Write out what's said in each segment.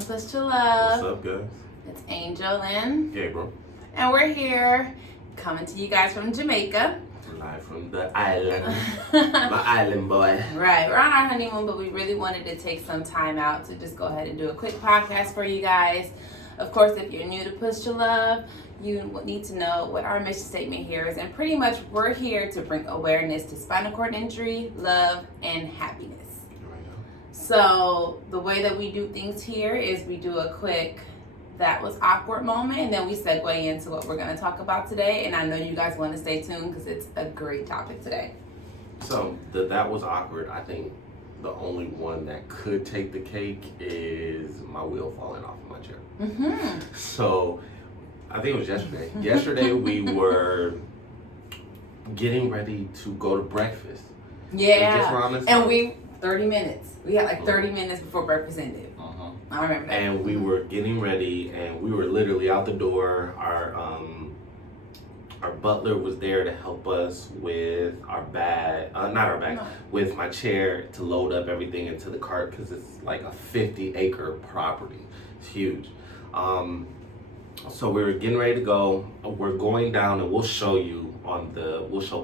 Welcome to Push to Love. What's up, guys? It's Angel and Gabriel. And we're here coming to you guys from Jamaica. Live from the island. My island boy. Right. We're on our honeymoon, but we really wanted to take some time out to just go ahead and do a quick podcast for you guys. Of course, if you're new to Push to Love, you need to know what our mission statement here is. And pretty much we're here to bring awareness to spinal cord injury, love, and happiness. So the way that we do things here is we do a quick that was awkward moment, and then we segue into what we're going to talk about today. And I know you guys want to stay tuned because it's a great topic today. So that was awkward. I think the only one that could take the cake is my wheel falling off of my chair. Mm-hmm. So I think it was yesterday. Yesterday we were getting ready to go to breakfast. Yeah. Just around this And time. 30 minutes. We had like 30 minutes before breakfast ended. I remember that. And we were getting ready, and we were literally out the door. Our butler was there to help us with our bag, with my chair to load up everything into the cart because it's like a 50-acre property. It's huge. So we were getting ready to go. We're going down, and we'll show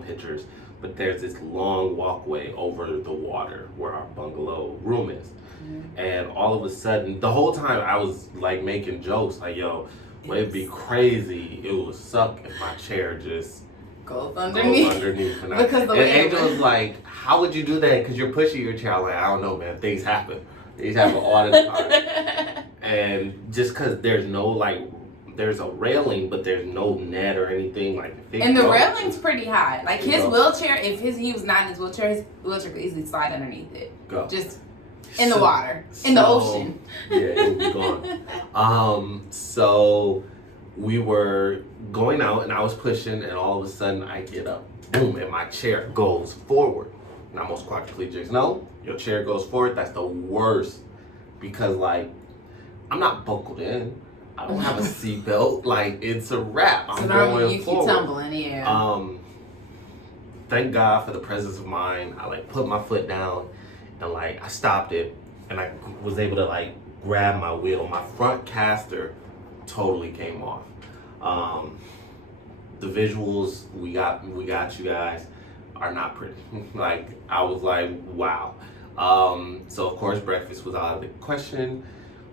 pictures. But there's this long walkway over the water where our bungalow room is. Mm-hmm. And all of a sudden, the whole time I was like making jokes, like, yo, would it be crazy? It would suck if my chair just goes underneath. And Angel was like, how would you do that? Because you're pushing your chair. I'm like, I don't know, man. Things happen. Things happen all the time. And just because there's a railing, but there's no net or anything and the railing's pretty high. Like his wheelchair, if he was not in his wheelchair could easily slide underneath it. Just in the water, in the ocean. Yeah, it would be gone. So we were going out, and I was pushing, and all of a sudden I get up, boom, and my chair goes forward. And I almost quadriplegic. No, your chair goes forward. That's the worst because I'm not buckled in. I don't have a seatbelt. It's a wrap. I'm going forward. You tumbling, yeah. Thank God for the presence of mind. I put my foot down and I stopped it, and I was able to grab my wheel. My front caster totally came off. The visuals we got you guys are not pretty. I was like, wow. So of course breakfast was out of the question.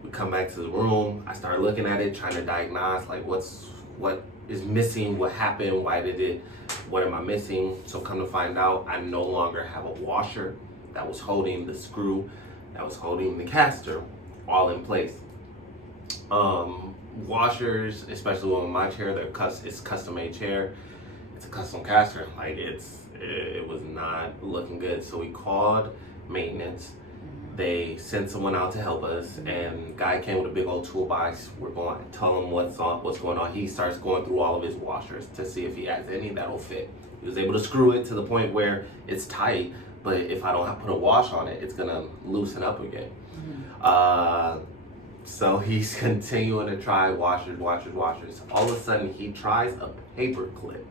We come back to the room. I start looking at it, trying to diagnose what is missing, what happened, what am I missing? So come to find out, I no longer have a washer that was holding the screw, that was holding the caster, all in place. Washers, especially on my chair, it's a custom-made chair. It's a custom caster. It was not looking good. So we called maintenance. They sent someone out to help us, and guy came with a big old toolbox. We're going to tell him what's going on. He starts going through all of his washers to see if he has any that'll fit. He was able to screw it to the point where it's tight, but if I don't put a wash on it, it's gonna loosen up again. Mm-hmm. So he's continuing to try washers. All of a sudden, he tries a paper clip,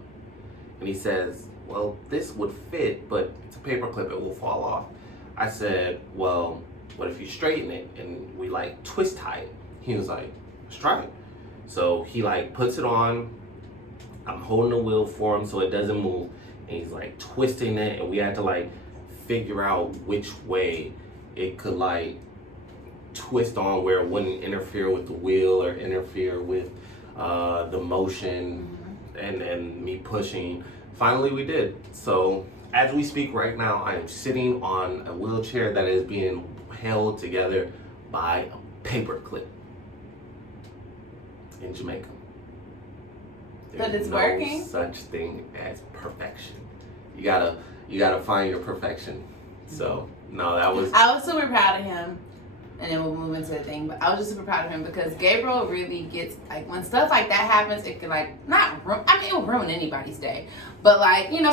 and he says, "Well, this would fit, but it's a paper clip; it will fall off." I said, well, what if you straighten it and we twist tie it? He was like, let's try it. So he puts it on. I'm holding the wheel for him so it doesn't move. And he's twisting it, and we had to figure out which way it could twist on where it wouldn't interfere with the wheel or interfere with the motion and me pushing. Finally we did. So as we speak right now, I am sitting on a wheelchair that is being held together by a paper clip in Jamaica. But it's working. No such thing as perfection. You gotta find your perfection. So I was super proud of him. And then we'll move into the thing. But I was just super proud of him because Gabriel really gets, when stuff like that happens, it can, it will ruin anybody's day. But,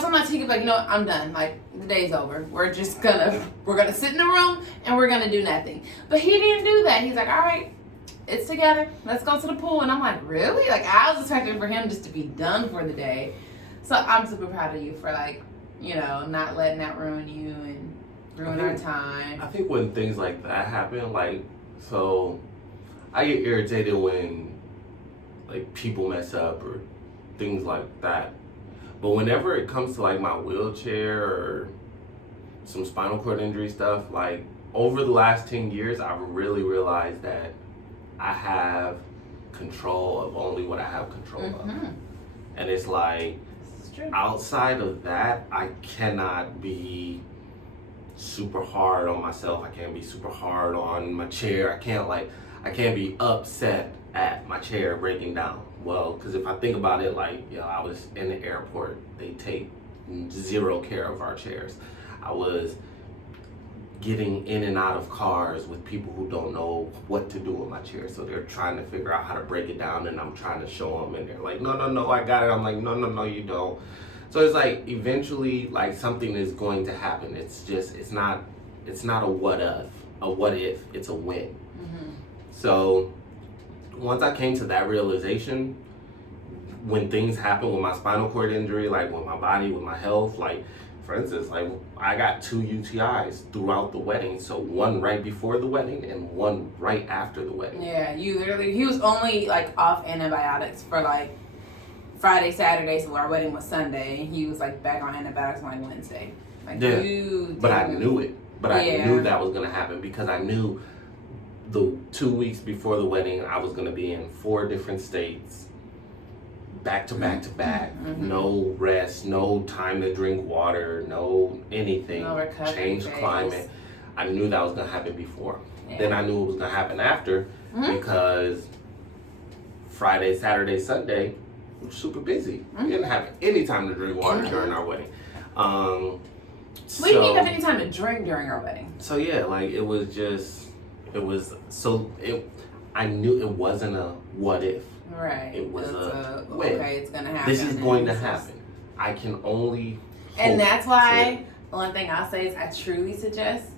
sometimes he can be I'm done. The day's over. We're gonna sit in the room and we're gonna do nothing. But he didn't do that. He's like, all right, it's together. Let's go to the pool. And I'm like, really? I was expecting for him just to be done for the day. So I'm super proud of you for, not letting that ruin you and ruin our time. I think when things like that happen, so I get irritated when like people mess up or things like that. But whenever it comes to like my wheelchair or some spinal cord injury stuff, like over the last 10 years, I've really realized that I have control of only what I have control of. And it's like, outside of that, I cannot be super hard on myself. I can't be super hard on my chair. I can't be upset at my chair breaking down. Well, because if I think about it, like, I was in the airport. They take zero care of our chairs. I was getting in and out of cars with people who don't know what to do with my chair. So they're trying to figure out how to break it down, and I'm trying to show them, and they're like, no, I got it. I'm like, no, you don't. So it's like, eventually, like, something is going to happen. It's just, it's not a what if, it's a when. So once I came to that realization, when things happen with my spinal cord injury, like with my body, with my health, like, for instance, like I got 2 UTIs throughout the wedding. So one right before the wedding and one right after the wedding. Yeah, he was only like off antibiotics for like Friday, Saturday, so our wedding was Sunday, and he was like back on antibiotics on like Wednesday. Like, yeah, but I knew it. But I knew that was gonna happen because I knew the 2 weeks before the wedding I was gonna be in 4 different states, back to back to back. No rest, no time to drink water, no anything. No recovery. Change climate. I knew that was gonna happen before. Then I knew it was gonna happen after because Friday, Saturday, Sunday, we were super busy. We didn't have any time to drink water during our wedding. We didn't even have any time to drink during our wedding. So yeah, like I knew it wasn't a what if. Right. It was okay, it's gonna happen. This is going to happen. I can only hope. And that's why one thing I'll say is I truly suggest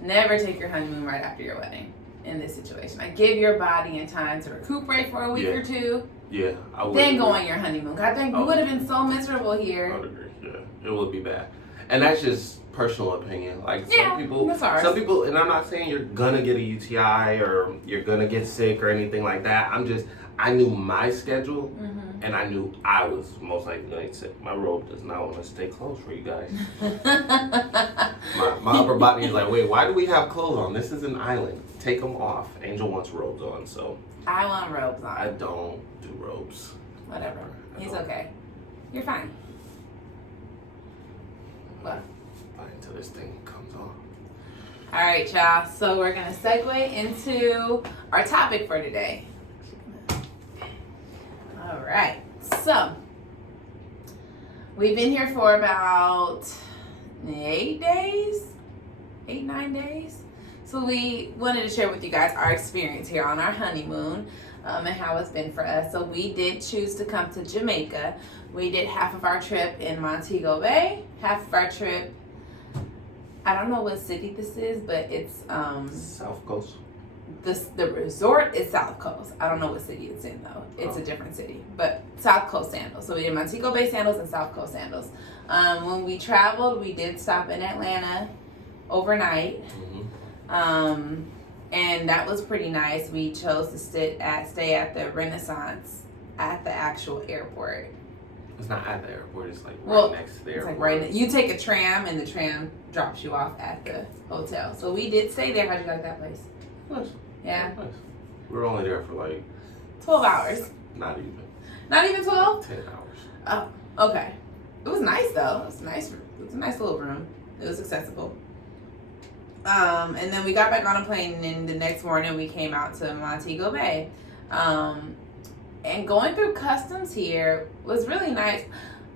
never take your honeymoon right after your wedding in this situation. Like, give your body and time to recuperate for a week or two. Yeah, I would. Then go on your honeymoon. I think we would have been so miserable here. I would agree. Yeah, it would be bad. And that's just personal opinion. Like some people, and I'm not saying you're gonna get a UTI or you're gonna get sick or anything like that. I knew my schedule, and I knew I was most likely going to get sick. My robe does not want to stay closed for you guys. my upper body is like, wait, why do we have clothes on? This is an island. Take them off. Angel wants robes on, so. I want robes on. I don't do robes. Whatever. He's okay. You're fine. What? Fine until this thing comes on. All right, y'all. So we're going to segue into our topic for today. All right, so we've been here for about 9 days. So we wanted to share with you guys our experience here on our honeymoon and how it's been for us. So we did choose to come to Jamaica. We did half of our trip in Montego Bay, half of our trip, I don't know what city this is, but it's South Coast. The resort is South Coast. I don't know what city it's in though. It's a different city, but South Coast Sandals. So we did Montego Bay Sandals and South Coast Sandals. When we traveled, we did stop in Atlanta overnight, and that was pretty nice. We chose to stay at the Renaissance at the actual airport. It's not at the airport. It's like right next to the airport. Like you take a tram, and the tram drops you off at the hotel. So we did stay there. How'd you like that place? Nice. Yeah. Nice. We were only there for like 12 hours. Not even. Not even 12? 10 hours. Oh, okay. It was nice though. It was nice. It was a nice little room. It was accessible. And then we got back on a plane, and then the next morning we came out to Montego Bay. And going through customs here was really nice.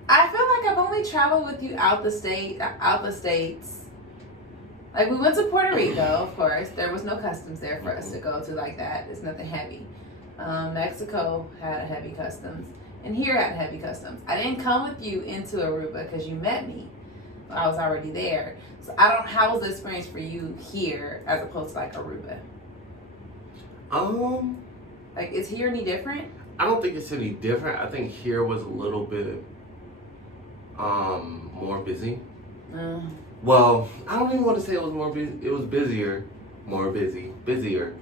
I feel like I've only traveled with you out the states. Like, we went to Puerto Rico, of course. There was no customs there for us to go to like that. It's nothing heavy. Mexico had a heavy customs, and here had heavy customs. I didn't come with you into Aruba because you met me. I was already there. So how was the experience for you here as opposed to like Aruba? Like, is here any different? I don't think it's any different. I think here was a little bit more busy. Well, I don't even want to say it was more busy. It was busier. Busier.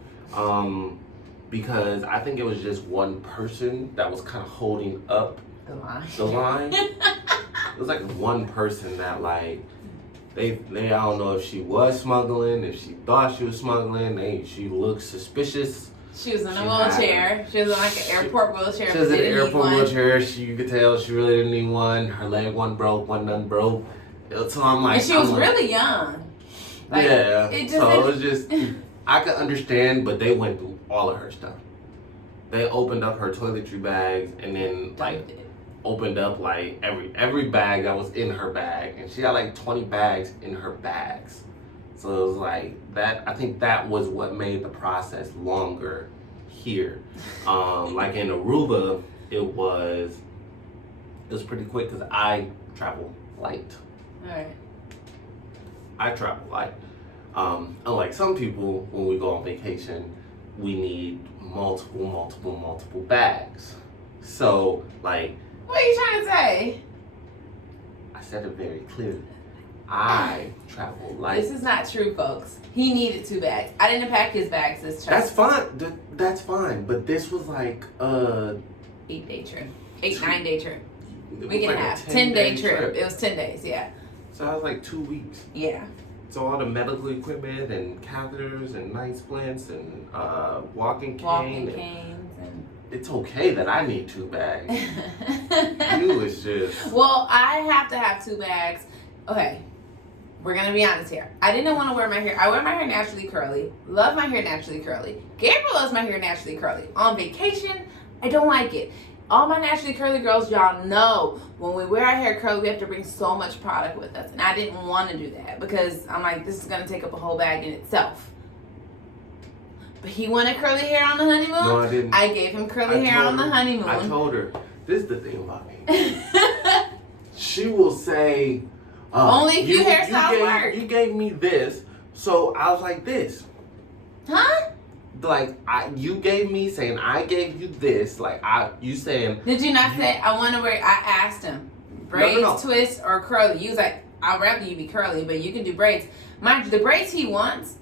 because I think it was just one person that was kind of holding up The line. It was like one person that like they I don't know if she was smuggling, if she thought she was smuggling. She looked suspicious. She was in a wheelchair. She was in like an airport wheelchair. She was in an airport wheelchair. You could tell she really didn't need one. Her leg wasn't broke, one none broke. So I'm like, and she was really young. Like, yeah. It was just I could understand, but they went through all of her stuff. They opened up her toiletry bags and then like opened up like every bag that was in her bag, and she had like 20 bags in her bags. So it was like that. I think that was what made the process longer here. Like in Aruba, it was pretty quick because I travel light. Alright. I travel light. Unlike some people, when we go on vacation, we need multiple bags. So like. What are you trying to say? I said it very clearly. I travel light. This is not true, folks. He needed 2 bags. I didn't pack his bags this trip. That's fine. That's fine. But this was like 8-day trip. 9-day trip. Week and a half. 10-day 10-day trip. It was 10 days, yeah. So I was like 2 weeks. Yeah. So all the medical equipment and catheters and night splints and walking canes. And it's okay that I need 2 bags. You is just. Well, I have to have 2 bags. Okay. We're going to be honest here. I didn't want to wear my hair. I wear my hair naturally curly. Love my hair naturally curly. Gabriel loves my hair naturally curly. On vacation, I don't like it. All my naturally curly girls, y'all know when we wear our hair curly, we have to bring so much product with us. And I didn't want to do that because I'm like, this is going to take up a whole bag in itself. But he wanted curly hair on the honeymoon. No, I didn't. I gave him curly hair on the honeymoon. I told her, this is the thing about me. She will say, only a few hairstyles work. You gave me this, so I was like this. Huh? Like you gave me saying I gave you this. Like you saying. Did you not say I want to wear? I asked him, braids, twist, or curly. You was like, I'd rather you be curly, but you can do braids. Mind you, the braids he wants.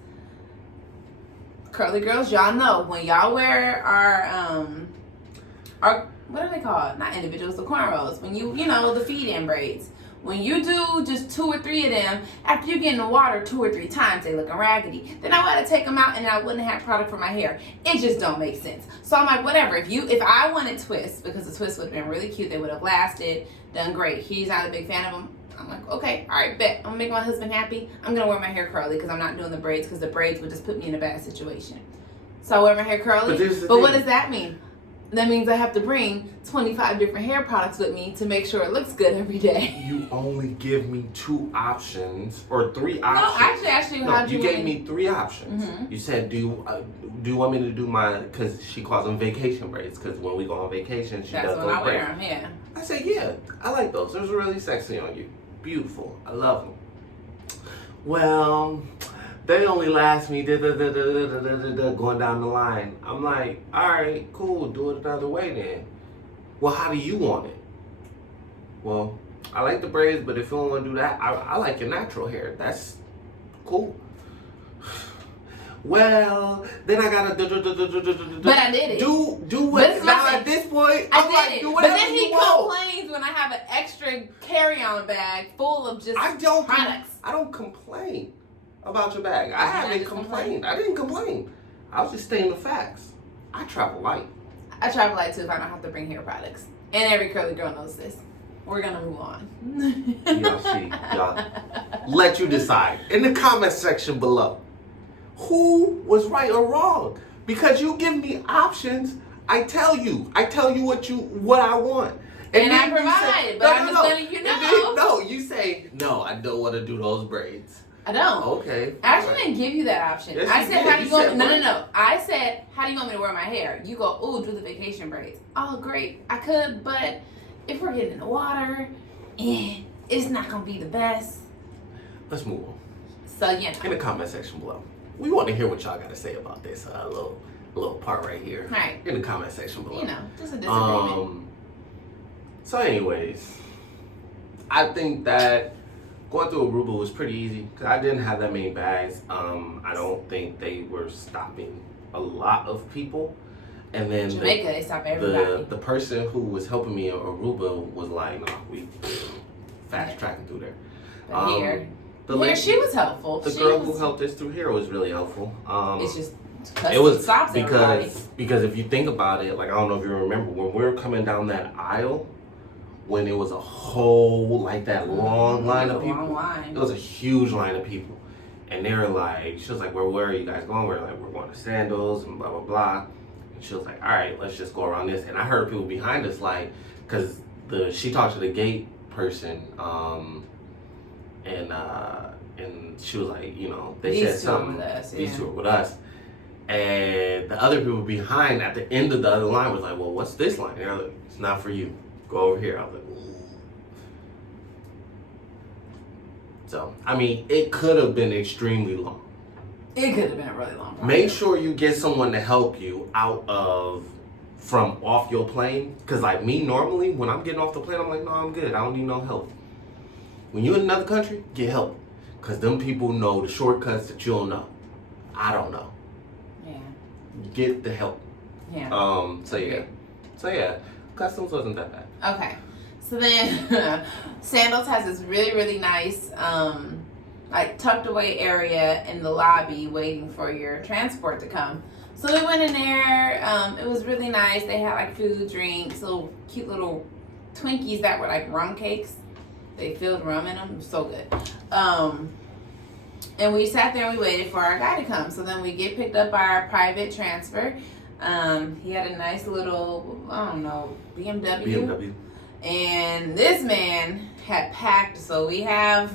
Curly girls, y'all know when y'all wear our what are they called? Not individuals, the cornrows. When you know the feed-in braids. When you do just 2 or 3 of them, after you get in the water 2 or 3 times, they looking raggedy. Then I gotta take them out and I wouldn't have product for my hair. It just don't make sense. So I'm like, whatever. If I wanted twists, because the twists would have been really cute, they would have lasted, done great. He's not a big fan of them. I'm like, okay, all right, bet. I'm gonna make my husband happy. I'm gonna wear my hair curly because I'm not doing the braids because the braids would just put me in a bad situation. So I wear my hair curly. But what does that mean? That means I have to bring 25 different hair products with me to make sure it looks good every day. You only give me 2 options or 3 options. No, actually, no, you gave me 3 options. Mm-hmm. You said, do you want me to do my? Because she calls them vacation braids. Because when we go on vacation, she does those braids. That's when I wear them. Yeah. I said, yeah, I like those. Those are really sexy on you. Beautiful. I love them. Well, they only last me going down the line. I'm like, all right, cool, do it another way then. Well, how do you want it? Well, I like the braids, but if you don't want to do that, I like your natural hair. That's cool. Well, then I gotta But I did it. Do what? Now at this point, I'm like, do whatever you want. But then he complains when I have an extra carry-on bag full of just products. I don't complain about your bag. I haven't complained. I didn't complain. I was just stating the facts. I travel light. I travel light too if I don't have to bring hair products. And every curly girl knows this. We're gonna move on. Y'all see, y'all. Let you decide in the comment section below. Who was right or wrong? Because you give me options, I tell you what I want. And I provide, but I'm just letting you know. No, you say, no, I don't want to do those braids. I don't. Okay. I actually didn't give you that option. Yes, I said, how do you want me? No. I said, how do you want me to wear my hair? You go, ooh, do the vacation braids. Oh, great. I could, but if we're getting in the water, it's not going to be the best. Let's move on. So, yeah. In the comment section below. We want to hear what y'all got to say about this little part right here. Right. In the comment section below. You know, just a disagreement. So anyways, I think that going through Aruba was pretty easy because I didn't have that many bags. I don't think they were stopping a lot of people. And then Jamaica, they stop everybody. the person who was helping me in Aruba was like, "No, we fast tracking through there." But here lady, she was helpful. The girl who helped us through here was really helpful. It's just it was stops everybody. because if you think about it, like I don't know if you remember when we were coming down that aisle, when it was a whole like that long line of people. It was a huge line of people, and they were like, she was like, "Where are you guys going?" We're like, "We're going to Sandals and blah blah blah." And she was like, "All right, let's just go around this." And I heard people behind us like, because she talked to the gate person, and she was like, you know, they said something. These two are with us. And the other people behind at the end of the other line was like, "Well, what's this line?" And they're like, "It's not for you. Go over here." I was like, ooh. So, I mean, it could have been extremely long. It could have been a really long process. Make sure you get someone to help you from off your plane. Because like me, normally, when I'm getting off the plane, I'm like, no, I'm good. I don't need no help. When you're in another country, get help. Because them people know the shortcuts that you don't know. I don't know. Yeah. Get the help. Yeah. So yeah. Customs wasn't that bad. Okay. So then Sandals has this really, really nice like tucked away area in the lobby waiting for your transport to come. So we went in there. It was really nice. They had like food, drinks, little cute little Twinkies that were like rum cakes. They filled rum in them. It was so good. And we sat there and we waited for our guy to come. So then we get picked up by our private transfer. He had a nice little, I don't know, BMW. And this man had packed, so we have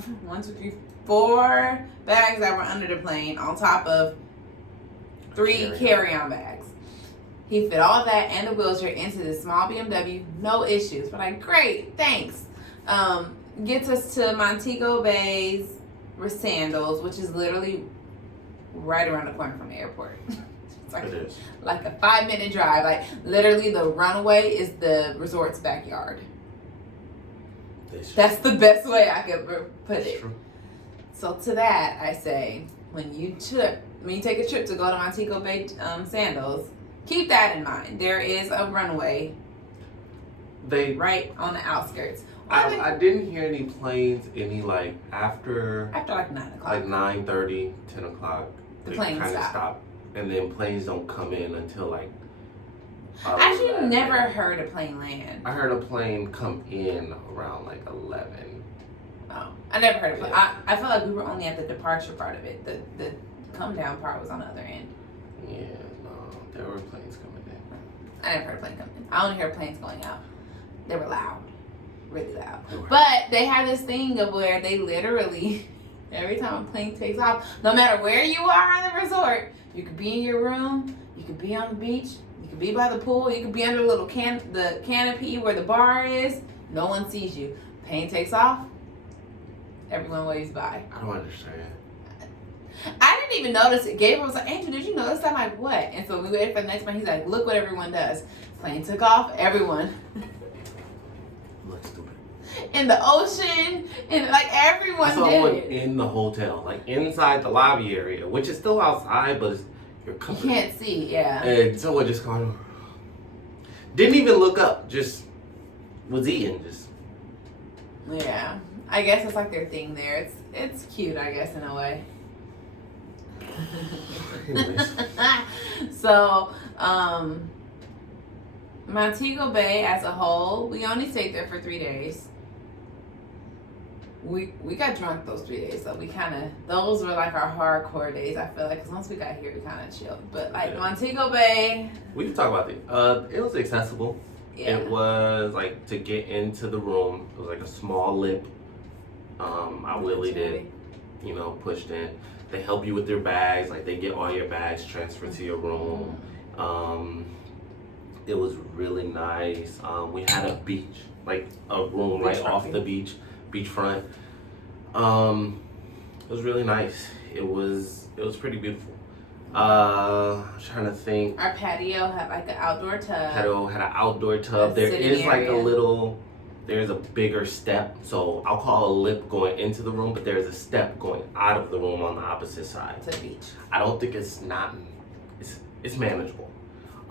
4 bags that were under the plane on top of 3 carry-on bags. He fit all of that and the wheelchair into this small BMW, no issues. We're like, great, thanks. Gets us to Montego Bay's Sandals, which is literally right around the corner from the airport. It's like a 5-minute drive. Like literally the runway is the resort's backyard. That's the best way I could put it. True. So to that I say, when you take a trip to go to Montego Bay Sandals, keep that in mind. There is a runway right on the outskirts. I didn't hear any planes after like 9 o'clock. Like 9:30, 10 o'clock. The planes kind of stop. And then planes don't come in until like. I actually never heard a plane land. I heard a plane come in around like 11. Oh, I never heard of it. I feel like we were only at the departure part of it. The come down part was on the other end. Yeah, no, there were planes coming in. I never heard a plane coming in. I only heard planes going out. They were loud. Really loud. But they have this thing of where they literally, every time a plane takes off, no matter where you are in the resort, you could be in your room, you could be on the beach, you could be by the pool, you could be under the little the canopy where the bar is. No one sees you. Plane takes off, everyone waves by. I don't understand. I didn't even notice it. Gabriel was like, Andrew, did you notice? I'm like, what? And so we waited for the next one. He's like, look what everyone does. Plane took off, everyone. Looks stupid. In the ocean, and like everyone did it. In the hotel, like inside the lobby area, which is still outside, but you're covered. You can't see, yeah. And someone just kind of didn't even look up, just was eating, just. Yeah, I guess it's like their thing there. It's cute, I guess, in a way. So, Montego Bay as a whole, we only stayed there for 3 days. We got drunk those 3 days, so those were like our hardcore days, I feel like, because once we got here, we kind of chilled. But like Montego Bay, we can talk about it. It was accessible. Yeah. It was like to get into the room. It was like a small lip. I really did, pushed in. They help you with your bags, like they get all your bags transferred to your room. It was really nice. We had a beach, like a room right off the beachfront. It was really nice. It was pretty beautiful. I'm trying to think. Our patio had like an outdoor tub. Patio had an outdoor tub. There is like there's a bigger step, so I'll call a lip going into the room, but there's a step going out of the room on the opposite side. To the beach. I don't think it's manageable.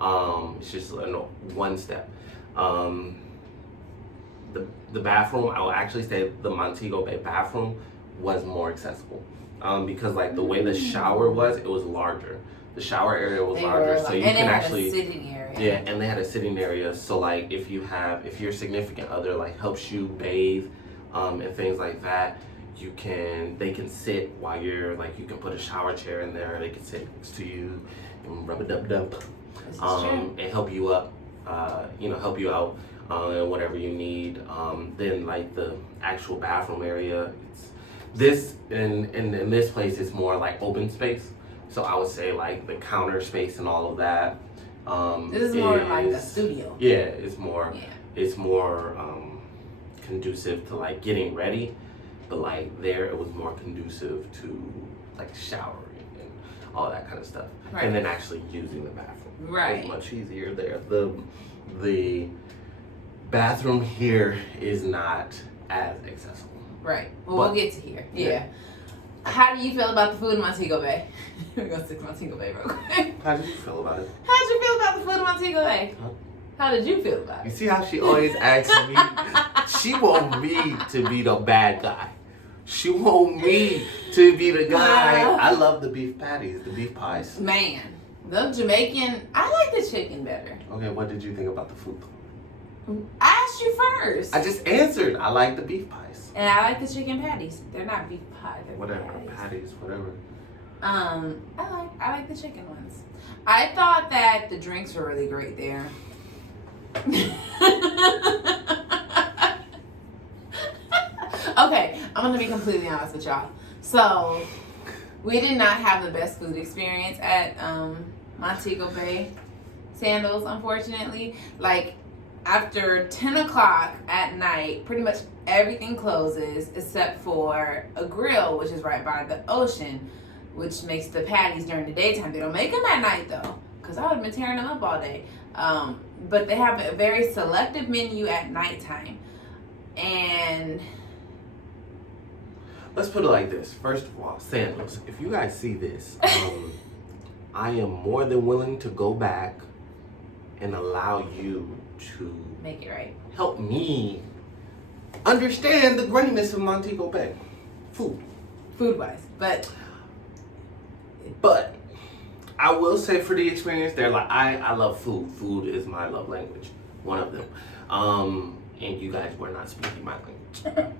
It's just one step. The bathroom, I will actually say the Montego Bay bathroom was more accessible. Because like the way the shower was, it was larger. The shower area was larger, so you can actually. And they had a sitting area. Yeah, and they had a sitting area. So like if your significant other like helps you bathe, and things like that, they can sit while you're like, you can put a shower chair in there. They can sit next to you and rub a dub dub, and help you up, help you out, and whatever you need. Then like the actual bathroom area, in this place is more like open space. So I would say like the counter space and all of that. This is more like a studio. Yeah, it's more conducive to like getting ready, but like there it was more conducive to like showering and all that kind of stuff. Right. And then actually using the bathroom. Right. It was much easier there. The bathroom here is not as accessible. Right. Well, we'll get to here. Yeah. How do you feel about the food in Montego Bay? We're going to stick to Montego Bay real quick. How did you feel about it? How did you feel about the food in Montego Bay? Huh? How did you feel about You it? see how she always asks me? She want me to be the bad guy. She want me to be the guy. I love the beef patties, the beef pies. Man, the Jamaican, I like the chicken better. Okay, what did you think about the food? I asked you first. I just answered. I like the beef pies. And I like the chicken patties. They're not beef pie. They're Whatever, patties. whatever. I like the chicken ones. I thought that the drinks were really great there. Okay, I'm gonna be completely honest with y'all. So, we did not have the best food experience at Montego Bay Sandals, unfortunately. Like, after 10 o'clock at night, pretty much everything closes except for a grill, which is right by the ocean, which makes the patties during the daytime. They don't make them at night, though, because I would have been tearing them up all day. But they have a very selective menu at nighttime. And let's put it like this. First of all, Sandals, if you guys see this, I am more than willing to go back and allow you to make it right. Help me understand the greatness of Montego Bay. Food-wise. But I will say for the experience there, like I love food. Food is my love language. One of them. And you guys were not speaking my language.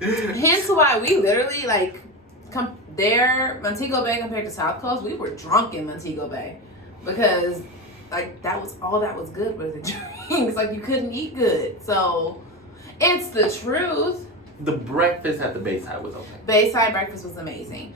Hence why we literally like Montego Bay compared to South Coast, we were drunk in Montego Bay because like that was all that was good was the drinks. Like you couldn't eat good. So it's the truth. The breakfast at the Bayside was okay. Bayside breakfast was amazing.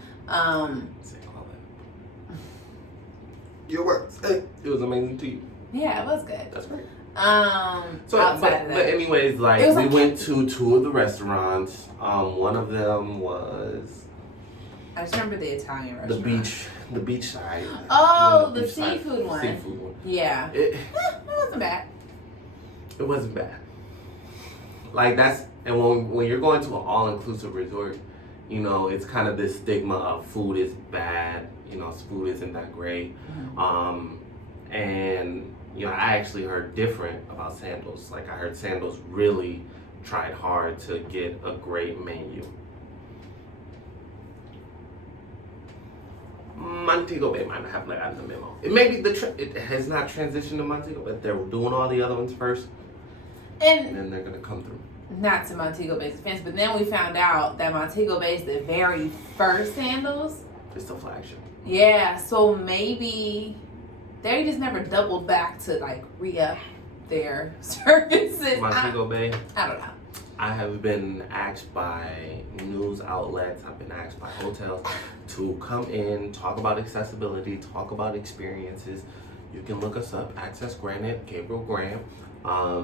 Your words. It was amazing to you. Yeah, it was good. That's great. Outside of that. But anyways, like we went to two of the restaurants. One of them was I just remember the Italian restaurant. The beach side. Oh, the seafood one. Seafood one. Yeah. It wasn't bad. It wasn't bad. Like when you're going to an all-inclusive resort, you know, it's kind of this stigma of food is bad. You know, food isn't that great. Mm-hmm. And you know, I actually heard different about Sandals. Like I heard Sandals really tried hard to get a great menu. Montego Bay might not have gotten the memo. It may be it has not transitioned to Montego, but they're doing all the other ones first, and then they're gonna come through. Not to Montego Bay's defense, but then we found out that Montego Bay is the very first Sandals. It's the flagship. Yeah, so maybe they just never doubled back to like re-up their services. Montego Bay. I don't know. I have been asked by news outlets, I've been asked by hotels to come in, talk about accessibility, talk about experiences. You can look us up, Access Granted, Gabriel Graham. I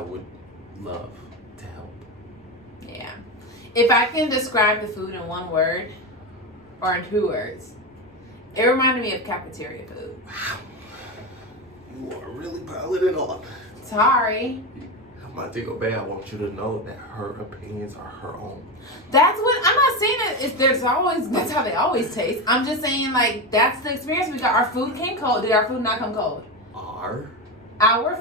would love to help. Yeah. If I can describe the food in one word or in 2 words, it reminded me of cafeteria food. Wow. You are really piling it on. Sorry. Montego Bay, I want you to know that her opinions are her own. That's what I'm not saying that that's how they always taste. I'm just saying like that's the experience we got. Our food came cold. Did our food not come cold? Our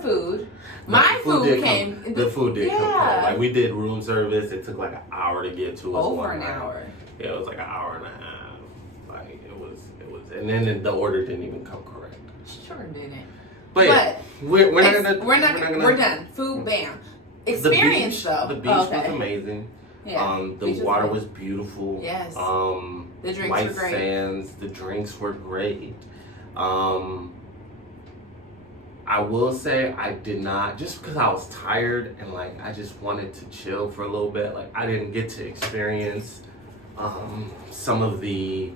food. My food came. The food did come cold. Like we did room service. It took like an hour to get to us. Over an hour. Yeah, it was like an hour and a half. Like it was, and then the order didn't even come correct. Sure didn't. But yeah, we're done. Food, bam. Experience though. The beach was amazing. Yeah. The water was beautiful. Yes. The drinks white were great. sands. The drinks were great. I will say I did not, just because I was tired and like I just wanted to chill for a little bit. Like I didn't get to experience some of the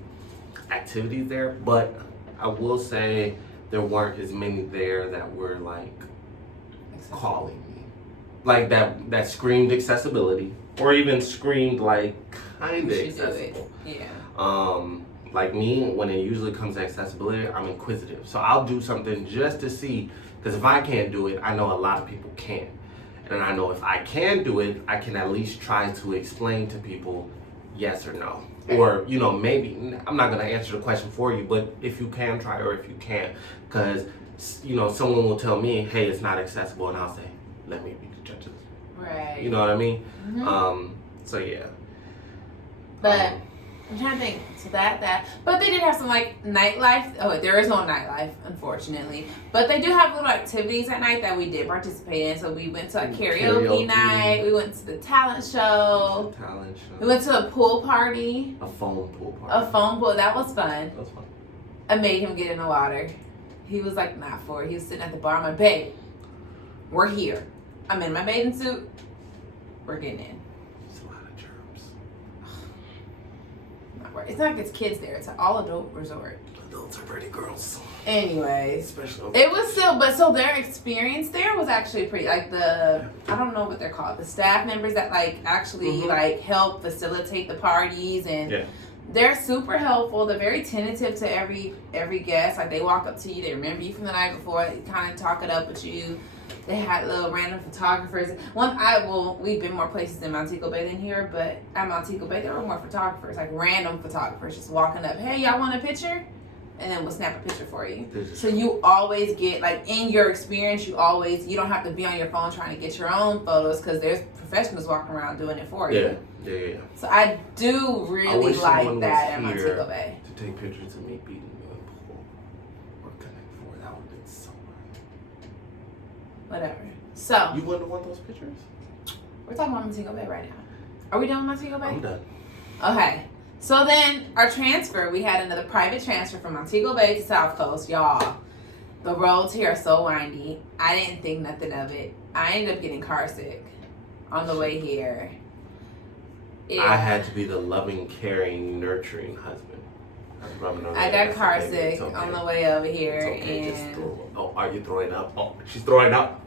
activities there, but I will say there weren't as many there that were like calling me, like that screamed accessibility or even screamed like kind of accessible. Yeah. Like me, when it usually comes to accessibility, I'm inquisitive. So I'll do something just to see, because if I can't do it, I know a lot of people can. And I know if I can do it, I can at least try to explain to people yes or no. Or, you know, maybe, I'm not going to answer the question for you, but if you can try or if you can't. Because, you know, someone will tell me, hey, it's not accessible, and I'll say, let me be the judge of this. Right. You know what I mean? Mm-hmm. So, yeah. But... I'm trying to think. So that. But they did have some like nightlife. Oh, there is no nightlife, unfortunately. But they do have little activities at night that we did participate in. So we went to a karaoke night. We went to the talent show. We went to a pool party. A foam pool party. A foam pool. That was fun. That was fun. I made him get in the water. He was like, not for it. He was sitting at the bar. I'm like, babe, we're here. I'm in my bathing suit. We're getting in. It's not like it's kids there. It's an all-adult resort. Adults are pretty girls. Anyways, Especially it was still, but so their experience there was actually pretty, like I don't know what they're called, the staff members that like actually like help facilitate the parties, and they're super helpful. They're very tentative to every guest. Like they walk up to you, they remember you from the night before, they kind of talk it up with you. They had little random photographers. We've been more places in Montego Bay than here, but at Montego Bay, there were more photographers, like random photographers just walking up. Hey, y'all want a picture? And then we'll snap a picture for you. So you always get, like in your experience, you don't have to be on your phone trying to get your own photos because there's professionals walking around doing it for you. Yeah. So I do really like that at Montego Bay. To take pictures of me beating you in the pool or Connect 4, that would have been so right. Whatever. So you wouldn't want those pictures? We're talking about Montego Bay right now. Are we done with Montego Bay? I'm done. Okay. So then our transfer, we had another private transfer from Montego Bay to South Coast. Y'all, the roads here are so windy. I didn't think nothing of it. I ended up getting car sick on the way here. Yeah. I had to be the loving, caring, nurturing husband. I got car sick on the way over here. And are you throwing up? Oh, she's throwing up.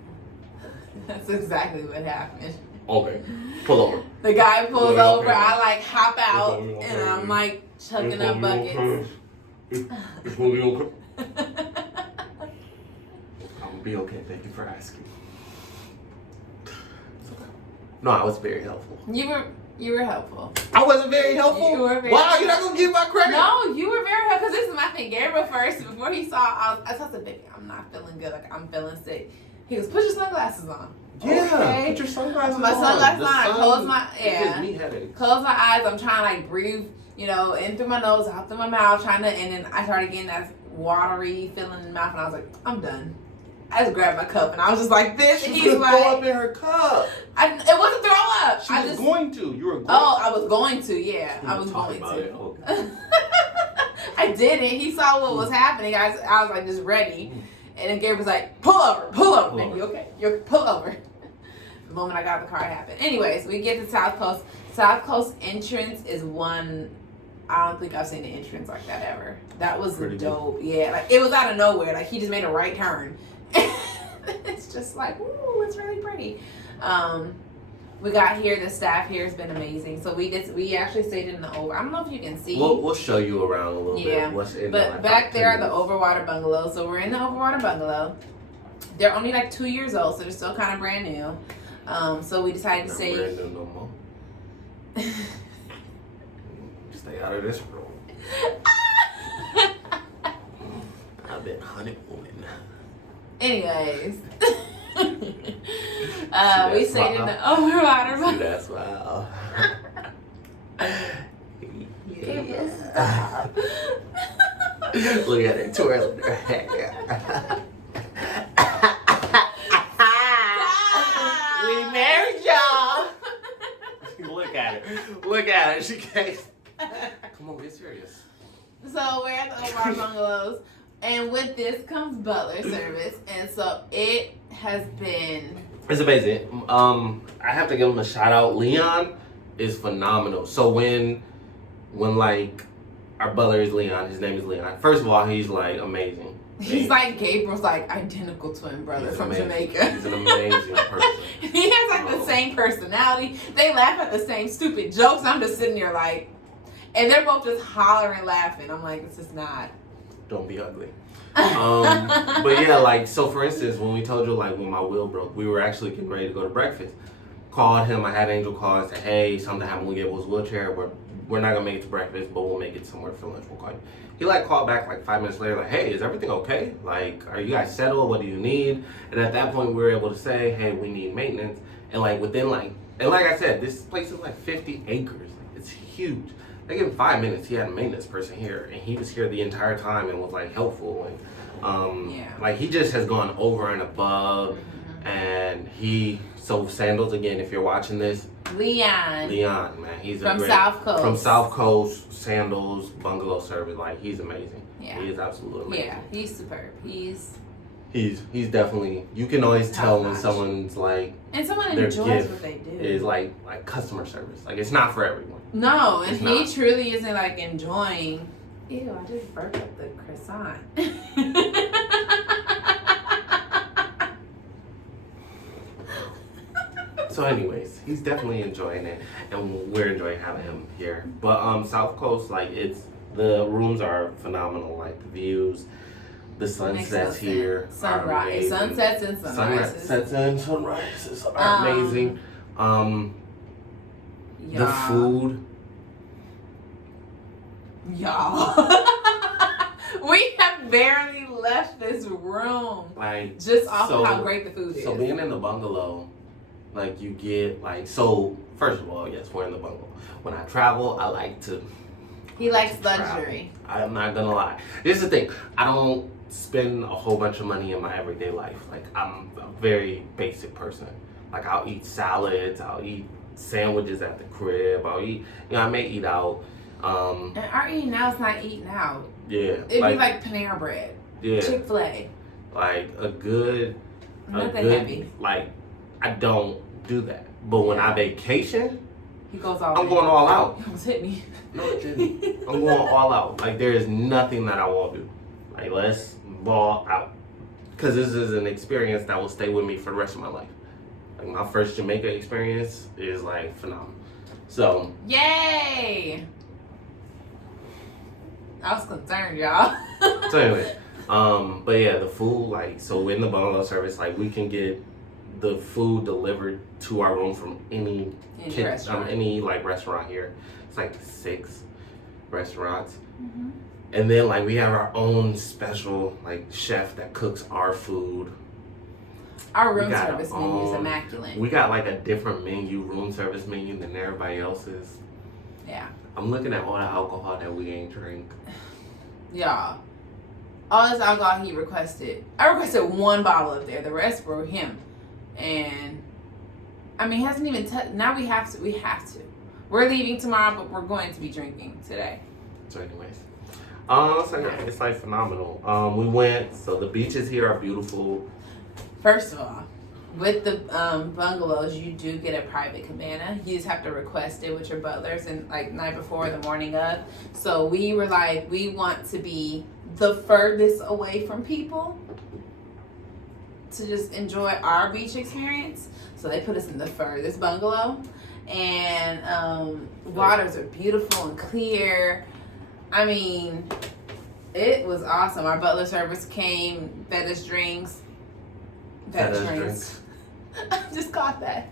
That's exactly what happened. Okay, pull over. The guy pulls over. Okay. I like hop out, and I'm like chugging up buckets. It's gonna be okay. I'm gonna be okay. Thank you for asking. No, I was very helpful. You were helpful. I wasn't very helpful? You were very Wow, helpful. You're not going to give my credit? No, you were very helpful. Because this is my thing. Gabriel first, before he saw, I said, baby, I'm not feeling good. Like, I'm feeling sick. He goes, put your sunglasses on. Yeah, okay. put your sunglasses on. My sunglasses on. I close my, close my eyes. I'm trying to, like, breathe, in through my nose, out through my mouth, and then I started getting that watery feeling in the mouth, and I was like, I'm done. I just grabbed my cup and I was just like this. She was like, throw up in her cup. It wasn't throw up. She was going to. You were going. Oh, I was going to. Yeah, I was going to. Okay. I didn't. He saw what was happening. I was like just ready, and then Gabe was like, pull over. Baby, okay? You're pull over. The moment I got in the car, it happened. Anyways, we get to South Coast. South Coast entrance is one. I don't think I've seen an entrance like that ever. That was pretty dope. Good. Yeah, like it was out of nowhere. Like he just made a right turn. It's just like, ooh, it's really pretty. We got here. The staff here has been amazing. So we actually stayed in the over. I don't know if you can see. We'll show you around a little bit. What's in but like back there are the overwater bungalows. So we're in the overwater bungalow. They're only like 2 years old, so they're still kind of brand new. So we decided to Not stay. wearing them no more. Stay out of this room. I've been honeymooning. Anyways. We stayed in the overwater. See that smile. Stop. Look at it, twirling her hair. We married, y'all. Look at her. Look at her. She can't. Come on, get serious. So we're at the overwater bungalows, and with this comes butler service, and so it has been. It's amazing. I have to give him a shout out. Leon is phenomenal. So when like our butler is Leon, his name is Leon. First of all, he's like amazing. He's like Gabriel's like identical twin brother from amazing. Jamaica. He's an amazing person. He has like the same personality. They laugh at the same stupid jokes. I'm just sitting there like, and they're both just hollering, laughing. I'm like, this is not. Don't be ugly. But yeah, like, so for instance, when we told you, like, when my wheel broke, we were actually getting ready to go to breakfast. Called him, I had Angel call and say, hey, something happened with Gabriel's wheelchair. We're not gonna make it to breakfast, but we'll make it somewhere for lunch. We'll call you. He like called back like 5 minutes later, like, hey, is everything okay? Like, are you guys settled? What do you need? And at that point, we were able to say, hey, we need maintenance. And like within like I said, this place is like 50 acres. Like, it's huge. Like in 5 minutes, he had a maintenance person here, and he was here the entire time and was like helpful. And like he just has gone over and above. And so Sandals, again, if you're watching this, Leon, man, he's from South Coast. From South Coast, Sandals, bungalow service, like he's amazing. Yeah. He is absolutely amazing. Yeah, he's superb. He's definitely, you can always tell when notch. Someone's like, and someone their enjoys gift what they do. is like customer service. Like it's not for everyone. No, and It's he not. truly isn't like enjoying. Ew, I just burped up the croissant. So anyways, he's definitely enjoying it, and we're enjoying having him here. But South Coast, like the rooms are phenomenal. Like the views, the sunsets here, sunrise, sunsets and sunrises. Sunsets and sunrises are amazing. The food, y'all. We have barely left this room, like just off of how great the food is. So being in the bungalow, like you get like, so first of all, yes, we're in the bungalow. When I travel, I like to. He likes luxury. I'm not gonna lie. Here's the thing: I don't spend a whole bunch of money in my everyday life. Like I'm a very basic person. Like I'll eat salads, I'll eat sandwiches at the crib, I may eat out. And our eating out is not eating out. Yeah. It'd be like Panera Bread. Yeah. Chick-fil-A. Like a good, heavy. Like I don't do that. But when I vacation, he goes all I'm going all out. He almost hit me. No, it didn't. I'm going all out. Like there is nothing that I won't do. Like let's ball out. Because this is an experience that will stay with me for the rest of my life. Like my first Jamaica experience is like phenomenal. So. Yay! I was concerned, y'all. So anyway, but yeah, the food, like, so in the bungalow service, like we can get the food delivered to our room from any restaurant here. It's like 6 restaurants. Mm-hmm. And then like we have our own special like chef that cooks our food. Our room service menu is immaculate. We got like a different room service menu than everybody else's. Yeah. I'm looking at all the alcohol that we ain't drink. Y'all, all this alcohol he requested. I requested 1 bottle up there. The rest were him. And, I mean, he hasn't even touched. Now we have to. We're leaving tomorrow, but we're going to be drinking today. So anyways. So yeah, it's like phenomenal. We went, so the beaches here are beautiful. First of all, with the bungalows, you do get a private cabana. You just have to request it with your butlers and like night before, the morning of. So we were like, we want to be the furthest away from people to just enjoy our beach experience. So they put us in the furthest bungalow, and waters are beautiful and clear. I mean, it was awesome. Our butler service came, fed us drinks. I just caught that.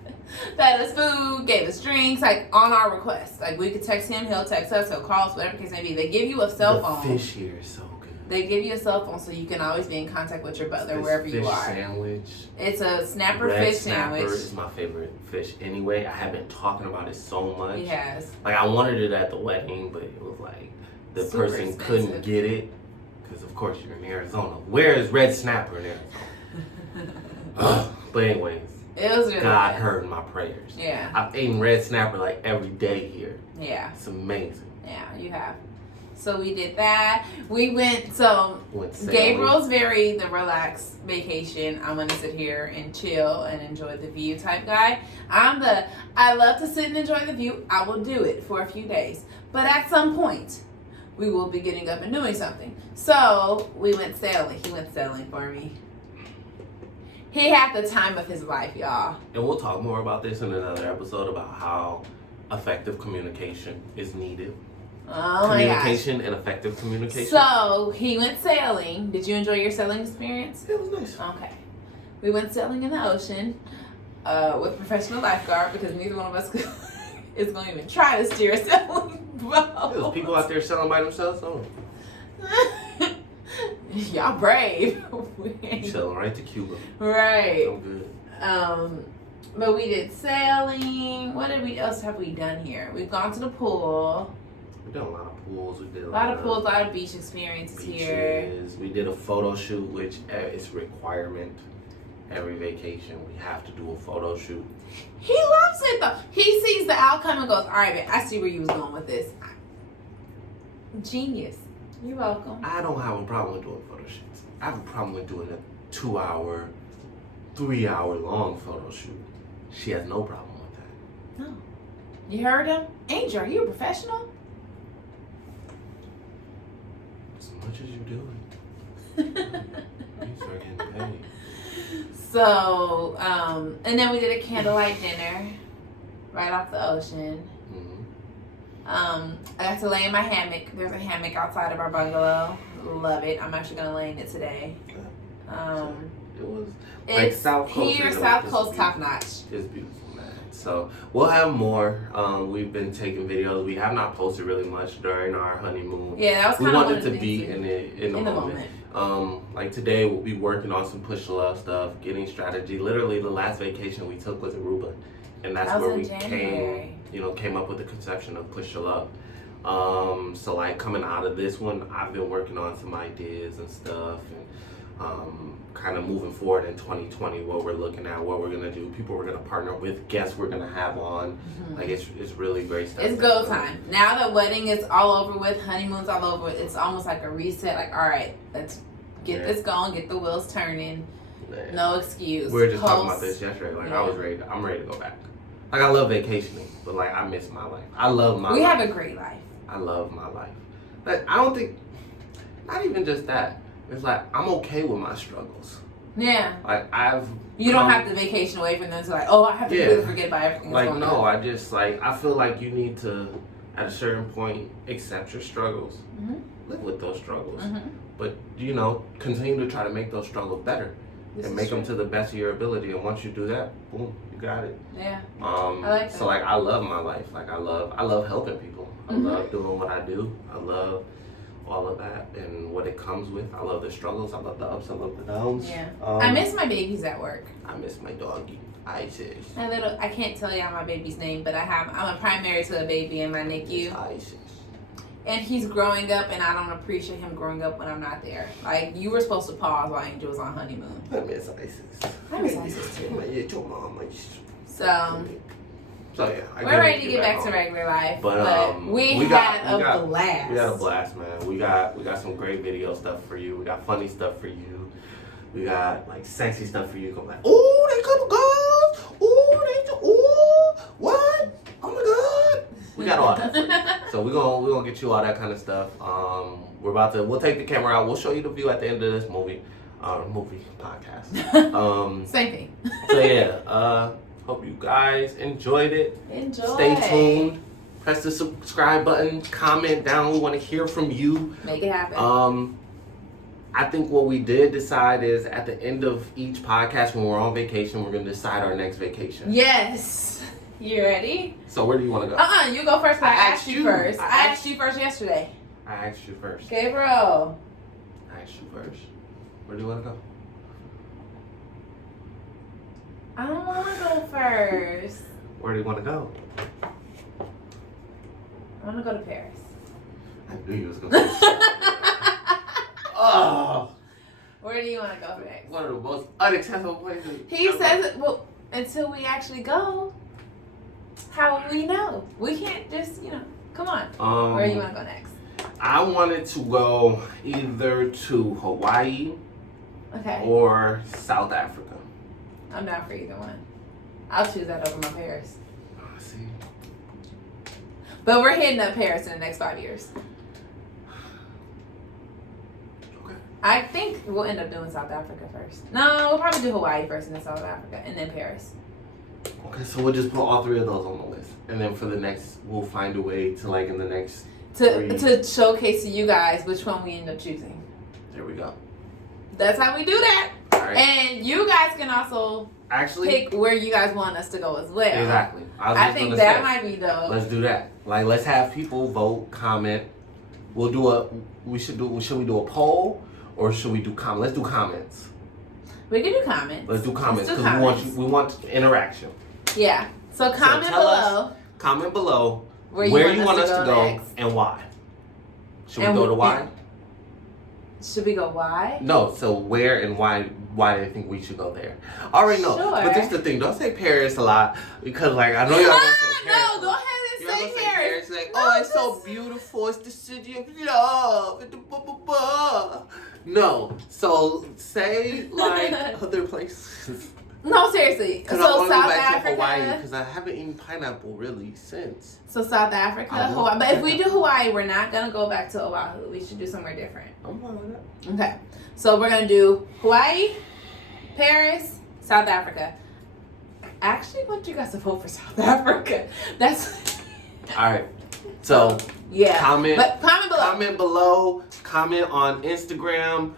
Fed us food, gave us drinks, like on our request. Like we could text him, he'll text us, he'll call us, whatever the case may be. They give you a cell phone. The fish here is so good. They give you a cell phone so you can always be in contact with your butler wherever you are. Sandwich. It's a snapper Red fish snapper sandwich. is my favorite fish anyway. I have been talking about it so much. He has. Like I wanted it at the wedding, but it was like the Super person expensive. couldn't get it because of course you're in Arizona. Where is red snapper in Arizona? But anyways, It was really God good. heard my prayers. Yeah. I've eaten red snapper like every day here. Yeah. It's amazing. Yeah, you have. So we did that. We went Went sailing. Gabriel's very the relaxed vacation. I'm gonna sit here and chill and enjoy the view type guy. I love to sit and enjoy the view. I will do it for a few days. But at some point we will be getting up and doing something. So we went sailing. He went sailing for me. He had the time of his life, y'all. And we'll talk more about this in another episode about how effective communication is needed. Oh my gosh. Communication and effective communication. So he went sailing. Did you enjoy your sailing experience? It was nice. Okay. We went sailing in the ocean with a professional lifeguard because neither one of us is going to even try to steer a sailing boat. There's people out there sailing by themselves. Oh, Y'all brave. sailing right to Cuba. Right. I'm good. But we did sailing. What else have we done here? We've gone to the pool. We've done a lot of pools. We did A lot of pools, a lot of beach experiences here. beaches. We did a photo shoot, which is a requirement. Every vacation, we have to do a photo shoot. He loves it though. He sees the outcome and goes, all right, man, I see where you was going with this. Genius. You're welcome. I don't have a problem with doing photo shoots. I have a problem with doing a 2-hour, 3-hour long photo shoot. She has no problem with that. No. You heard him? Angel, are you a professional? As much as you do it, you start getting paid. So, and then we did a candlelight dinner right off the ocean. Mm-hmm. I got to lay in my hammock. There's a hammock outside of our bungalow. Love it. I'm actually gonna lay in it today. It was like It's South Coast. here, is South it's Coast, top beautiful. notch. It's beautiful, man. So we'll have more. We've been taking videos. We have not posted really much during our honeymoon. Yeah, that was We kind of wanted to be in the moment. Like today, we'll be working on some push to love stuff, getting strategy. Literally, the last vacation we took was Aruba, and that's That was where in we January. came up with the conception of push to love. So like coming out of this one, I've been working on some ideas and stuff, and kind of moving forward in 2020, what we're looking at, what we're gonna do, people we're gonna partner with, guests we're gonna have on. Mm-hmm. Like it's really great stuff. It's go time. Now that wedding is all over with, honeymoon's all over with, it's almost like a reset. Like, all right, let's get this going, get the wheels turning. Man. No excuse. We were just talking about this yesterday. Like Yeah. I'm ready to go back. Like I love vacationing, but like I miss my life. I love my We life. have a great life. I love my life. Like I don't think, not even just that. It's like I'm okay with my struggles. Yeah. Like You don't have to vacation away from them to like, oh, I have to really forget about everything. Like that's no, going on. I just like I feel like you need to, at a certain point, accept your struggles, live with those struggles, but continue to try to make those struggles better and make them to the best of your ability. And once you do that, boom, you got it. Yeah. I like that. So like I love my life. Like I love helping people. I love doing what I do. I love all of that and what it comes with. I love the struggles. I love the ups. I love the downs. Yeah. I miss my babies at work. I miss my doggy. Isis. I can't tell y'all my baby's name, but I'm a primary to a baby in my NICU. Isis. And he's growing up, and I don't appreciate him growing up when I'm not there. Like, you were supposed to pause while Angel was on honeymoon. I miss Isis. I miss Isis too. Yeah, your mom. So yeah, we're ready to get back to regular life, but we had a blast. We had a blast, man. We got some great video stuff for you. We got funny stuff for you. We got like sexy stuff for you. Go like, oh, they couple girls. Oh, what? Oh my God. We got all that for you. So we're gonna get you all that kind of stuff. We'll take the camera out. We'll show you the view at the end of this movie podcast. Same thing. So yeah, hope you guys enjoyed it. Enjoy. Stay tuned. Press the subscribe button. Comment down. We want to hear from you. Make it happen. I think what we did decide is at the end of each podcast when we're on vacation, we're going to decide our next vacation. Yes. You ready? So where do you want to go? You go first. I asked you first. I asked you first yesterday. I asked you first. Gabriel. I asked you first. Where do you want to go? I don't want to go first. Where do you want to go? I want to go to Paris. I knew you was going to say Oh. Where do you want to go next? One of the most unacceptable places. He says, well, until we actually go, how will we know? We can't just, come on. Where do you want to go next? I wanted to go either to Hawaii or South Africa. I'm down for either one. I'll choose that over my Paris. See? But we're hitting up Paris in the next 5 years. Okay. I think we'll end up doing South Africa first. No, we'll probably do Hawaii first and then South Africa and then Paris. Okay, so we'll just put all three of those on the list. And then for the next, we'll find a way to like in the next to showcase to you guys which one we end up choosing. There we go. That's how we do that. All right. And you guys can also pick where you guys want us to go as well. Exactly. I think that might be dope. Let's do that. Like, let's have people vote, comment. We'll do should we do a poll or should we do comment? Let's do comments. We can do comments. Let's do comments because we want interaction. Yeah. So comment below. Comment below where you want us to go next. And why. Should we go to why? Should we go why? No, so where and why do you think we should go there? I already know. Sure. But this is the thing. Don't say Paris a lot because like I know y'all gonna say Paris. No, go ahead and say Paris. Like, oh, it's so beautiful. It's the city of love. It's the blah, blah, blah. No. So say like other places. No, seriously. So I want to go South back Africa. to Hawaii because I haven't eaten pineapple really since. So South Africa, Hawaii. But if we do Hawaii, we're not gonna go back to Oahu. We should do somewhere different. I'm fine with that. Okay. So we're gonna do Hawaii, Paris, South Africa. I actually want you guys to vote for South Africa. That's all right. So yeah. Comment below. Comment below. Comment on Instagram.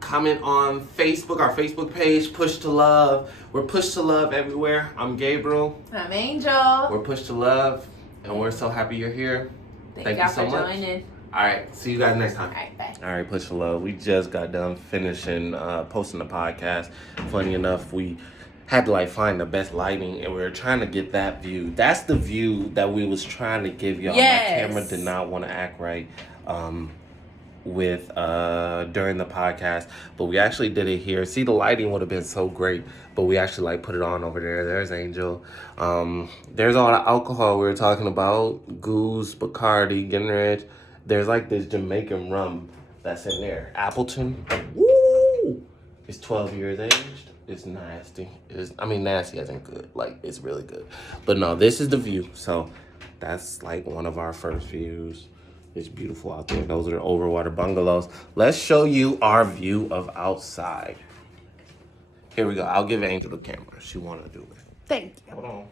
Comment on Facebook, our Facebook page, Push to Love. We're Push to Love everywhere. I'm Gabriel. I'm Angel. We're Push to Love, and we're so happy you're here. Thank you so much. Joining. All right, see you guys next time. All right, bye. All right, Push to Love. We just got done finishing posting the podcast. Funny enough, we had to like find the best lighting, and we were trying to get that view. That's the view that we was trying to give y'all. Yes. My camera did not want to act right. With during the podcast, but we actually did it here. See, the lighting would have been so great, but we actually like put it on over there. There's Angel. There's all the alcohol we were talking about. Goose, Bacardi, getting rich. There's like this Jamaican rum that's in there. Appleton. Woo! It's 12 years aged. It's nasty. Nasty as in good. Like, it's really good. But no, this is the view. So that's like one of our first views. It's beautiful out there. Those are the overwater bungalows. Let's show you our view of outside. Here we go. I'll give Angel the camera. She want to do it. Thank you. Hold on.